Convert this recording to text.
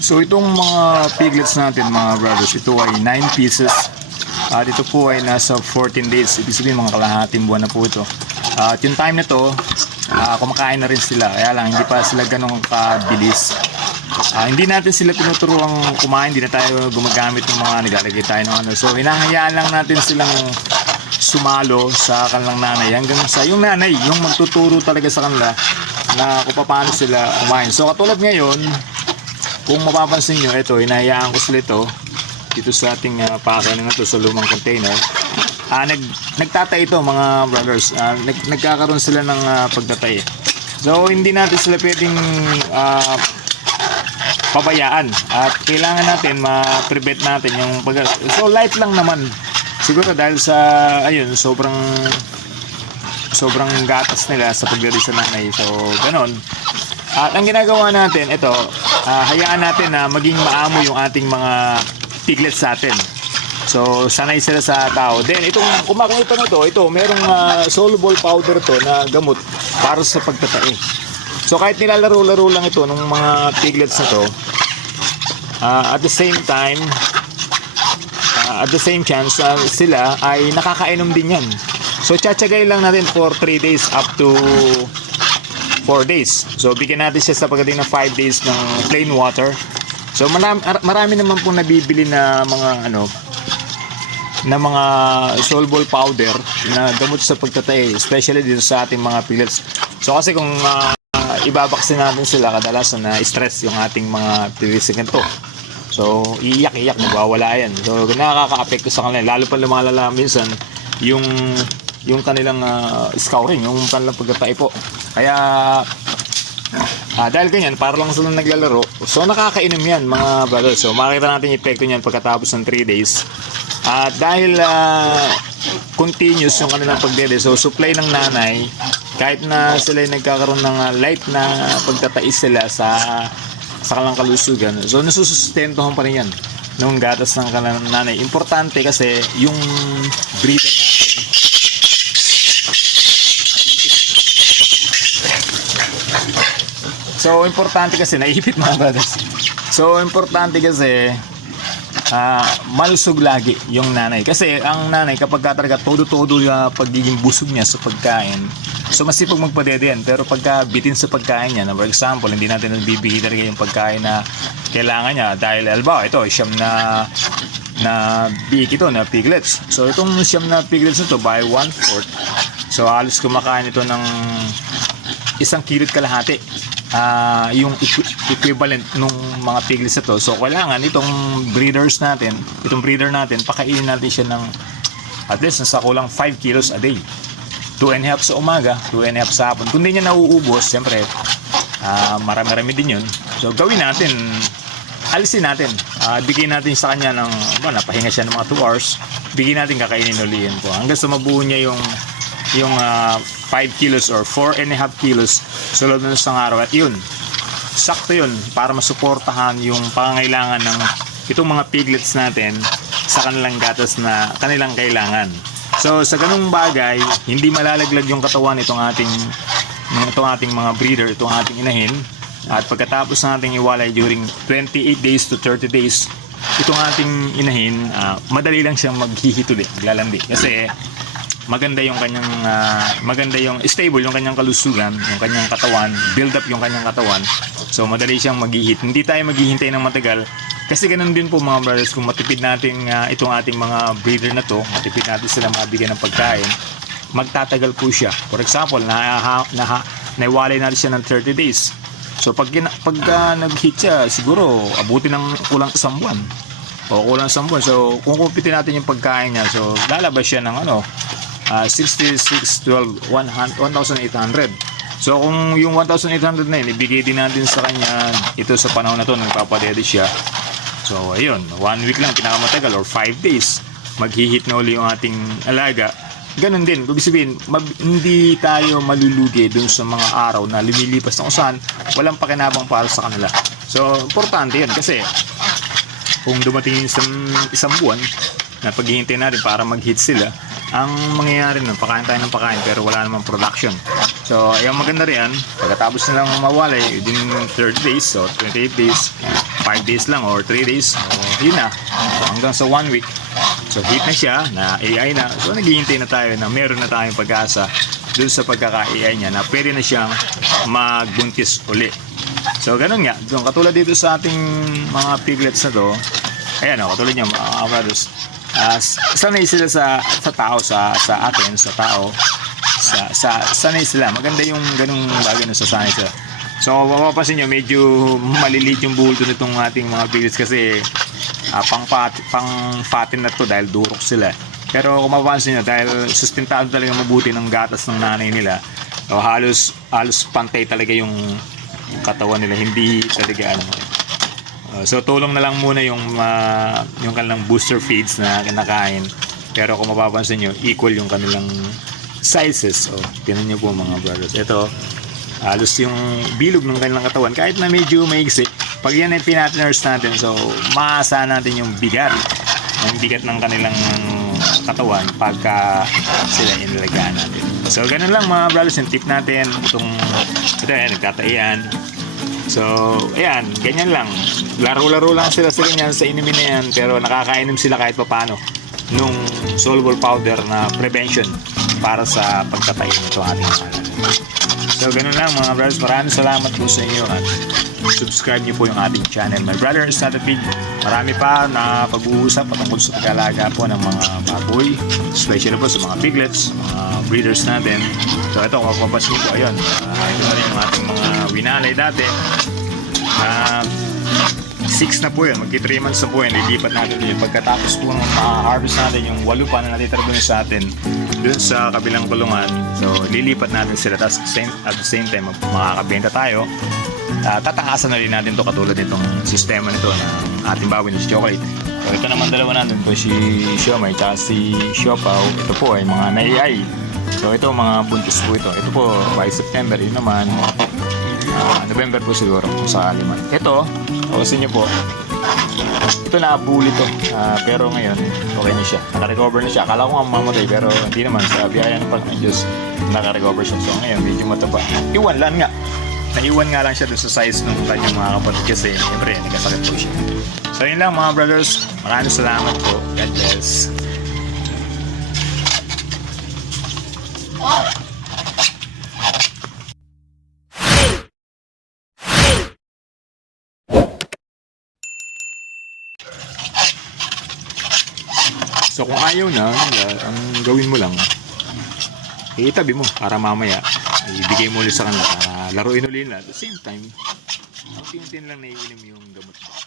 So itong mga piglets natin mga brothers, ito ay 9 pieces. At ito po ay nasa 14 days. Ibig sabihin mga kalahating buwan na po ito. At yung time na to, kumakain na rin sila. Kaya lang hindi pa sila ganong kabilis. Hindi natin sila tinuturuang kumain. Hindi na tayo gumagamit ng mga nilalagay tayo ng ano. So hinahayaan lang natin silang sumalo sa kanilang nanay. Hanggang sa yung nanay, yung magtuturo talaga sa kanila na kung paano sila kumain. So katulad ngayon, kung mapapansin nyo, ito, hinahayaan ko sila ito dito sa ating pakain na ito sa lumang container. Nagtatay ito mga brothers. Nagkakaroon sila ng pagtatay. So hindi natin sila pwedeng pabayaan. At kailangan natin ma-prevent natin yung so light lang naman. Siguro dahil sa ayun, sobrang gatas nila sa pagdiri sa nanay. So ganon. At ang ginagawa natin, ito, hayaan natin na maging maamo yung ating mga piglets sa atin. So, sanay sila sa tao. Then, itong kumakita na ito, merong soluble powder to na gamot para sa pagtatae. So, kahit nilalaro-laro lang ito ng mga piglets na to, at the same time, at the same chance, sila ay nakakainom din yan. So, tsatsagay lang natin for 3 days up to 4 days. So, bigyan natin siya sa pagdating ng 5 days ng plain water. So, marami naman po nabibili na mga na mga soluble powder na gamot sa pagtatae, especially dito sa ating mga piglets. So, kasi kung ibabaksin natin sila, kadalasan na stress yung ating mga piglets na ganito. So, iiyak-iyak, mawawala yan. So, nakaka-apekto sa kanila. Lalo pa lumalala minsan yung kanilang scouring, yung kanilang pagtatae po. Kaya dahil ganyan, para lang sila naglalaro, so nakakainom yan mga brothers. So makikita natin yung epekto niyan pagkatapos ng 3 days. At dahil continuous yung kanilang pagdede, so supply ng nanay, kahit na sila nagkakaroon ng light na pagtatais sila sa kanilang kalusugan, so nasusustentuhan pa rin yan nung gatas ng kanilang nanay. Importante kasi yung breeder natin, so importante kasi naipit mga brothers. So importante kasi malusog lagi yung nanay. Kasi ang nanay kapag talaga todo-todo yung pagiging busog niya sa pagkain, so masipag magpadede yan. Pero pagka bitin sa pagkain niya, for example, hindi natin nabibigay talaga yung pagkain na kailangan niya. Dahil alba, ito, siyam na biik ito, na piglets. So itong siyam na piglets nito by 1/4. So halos kumakain ito ng 1 kilot kalahati. Yung equivalent nung mga piglets na to. So kailangan itong breeder natin, pakainin natin siya ng at least nasa kulang 5 kilos a day. 2.5 sa umaga, 2.5 sa hapon. Kung di niya nauubos, siyempre marami-rami din yun. So gawin natin, alisin natin, bigyan natin sa kanya ng napahinga siya ng mga 2 hours, bigyan natin kakainin ulit po hanggang sa mabuo niya yung 5 kilos or 4.5 kilos sa loob ng isang araw. At yun, sakto yun para masuportahan yung pangangailangan ng itong mga piglets natin sa kanilang gatas na kanilang kailangan. So sa ganung bagay, hindi malalaglag yung katawan itong ating mga breeder, itong ating inahin. At pagkatapos nating iwalay during 28 days to 30 days, itong ating inahin, madali lang siyang maghihituli, maglalandi. Kasi maganda yung stable yung kanyang kalusugan, yung kanyang katawan, build up yung kanyang katawan. So madali siyang maghihit. Hindi tayo maghihintay ng matagal. Kasi ganun din po mga brothers, kung matipid natin itong ating mga breeder na to, matipid natin sila mabigyan ng pagkain, magtatagal po siya. For example, naiwalay natin siya ng 30 days. So pag nag-hit siya, siguro abutin ng kulang 1 buwan. O kulang 1 buwan. So kung kumpitin natin yung pagkain niya, so lalabas siya ng 66, 12, 1,800. So kung yung 1,800 na yun, ibigay din natin sa kanya ito sa panahon na to, nagpapadede siya. So ayun, 1 week lang pinakamatagal or 5 days, maghihit na uli yung ating alaga. Ganun din, ibig sabihin, hindi tayo malulugi dun sa mga araw na lumilipas na usan, walang pakinabang para sa kanila. So importante yun kasi kung dumating isang buwan na paghihintay natin para mag-hit sila, ang mangyayari nun, pakain tayo ng pakain pero wala namang production. So, yung maganda riyan, pagkatapos nilang mawalay, within 30 days, so 28 days, 5 5 days lang or 3 days, so, yun na. So, hanggang sa 1 week. So hit na siya, na AI na. So naghihintay na tayo na meron na tayong pag-asa dun sa pagkaka-AI niya na pwede na siyang magbuntis uli. So ganun nga, doon katulad dito sa ating mga piglets na to, ayan o, katulad niya mga brothers, sanay sila sa tao, sa atin, sa tao, sanay sila, maganda yung ganung bagay na sasanay sila. So mapapansin nyo, medyo maliliit yung bulto nitong ating mga piglets kasi pang fatten na to dahil durok sila. Pero kung mapapansin nyo, dahil sustentado talaga mabuti ng gatas ng nanay nila, so, halos pantay talaga yung katawan nila, hindi talaga ano. So tulong na lang muna yung kanilang booster feeds na kinakain. Pero kung mapapansin nyo, equal yung kanilang sizes. So tinan nyo po mga brothers, ito halos yung bilog ng kanilang katawan kahit na medyo maigsi. Pag yan ay pinatiners natin, so maasa natin yung bigat ng kanilang katawan pagka sila inalagaan natin. So ganun lang mga brothers, yung tip natin ito yan, nagtataian. So ayan, ganyan lang, laro-laro lang sila sa ganyan, sa inumin na yan, pero nakakainom sila kahit papano nung soluble powder na prevention para sa pagtatay nito ating anak. So ganun lang mga brothers, maraming salamat po sa inyo at subscribe niyo po yung ating channel. My brother is not a pig. Marami pa na pag-uusap patungkol sa pag-alaga po ng mga baboy, especially po sa mga piglets, mga breeders natin. So ito, kung mapapansin ko, ayun, ito na rin yung ating mga winalay dati. 6 na po yun, magki 3 months na po yun, lilipat natin yun. Pagkatapos po ng harvest natin, yung 8 pa na natitira dun sa atin, dun sa kabilang kulungan, so lilipat natin sila. Tapos at the same time, makakabenta tayo. Tatakasan na rin natin to katulad nitong sistema nito ng ating baboy na si Chocolate. So ito naman dalawa natin, ito si Siomay at si Siopaw. Ito po ay mga nai-ai. So ito mga buntis po ito. Ito po by September, yun naman November po siguro kung sakali man. Ito, kawasin nyo po, ito na-bully to, pero ngayon okay na siya, naka-recover na siya. Akala ko nga mamatay pero hindi naman, sa biyaya ng Diyos naka-recover siya. So ngayon medyo mataba, naiwan nga lang siya doon sa size ng kanyang mga kapatid kasi siyempre nagkasakit po siya. So yun lang mga brothers, maraming salamat po, God bless. So kung ayaw na, ang gawin mo lang, itabi mo para mamaya ibigay mo ulit sa kanila para laruin ulit nila. At the same time, unti-unti lang naiinom yung gamot mo.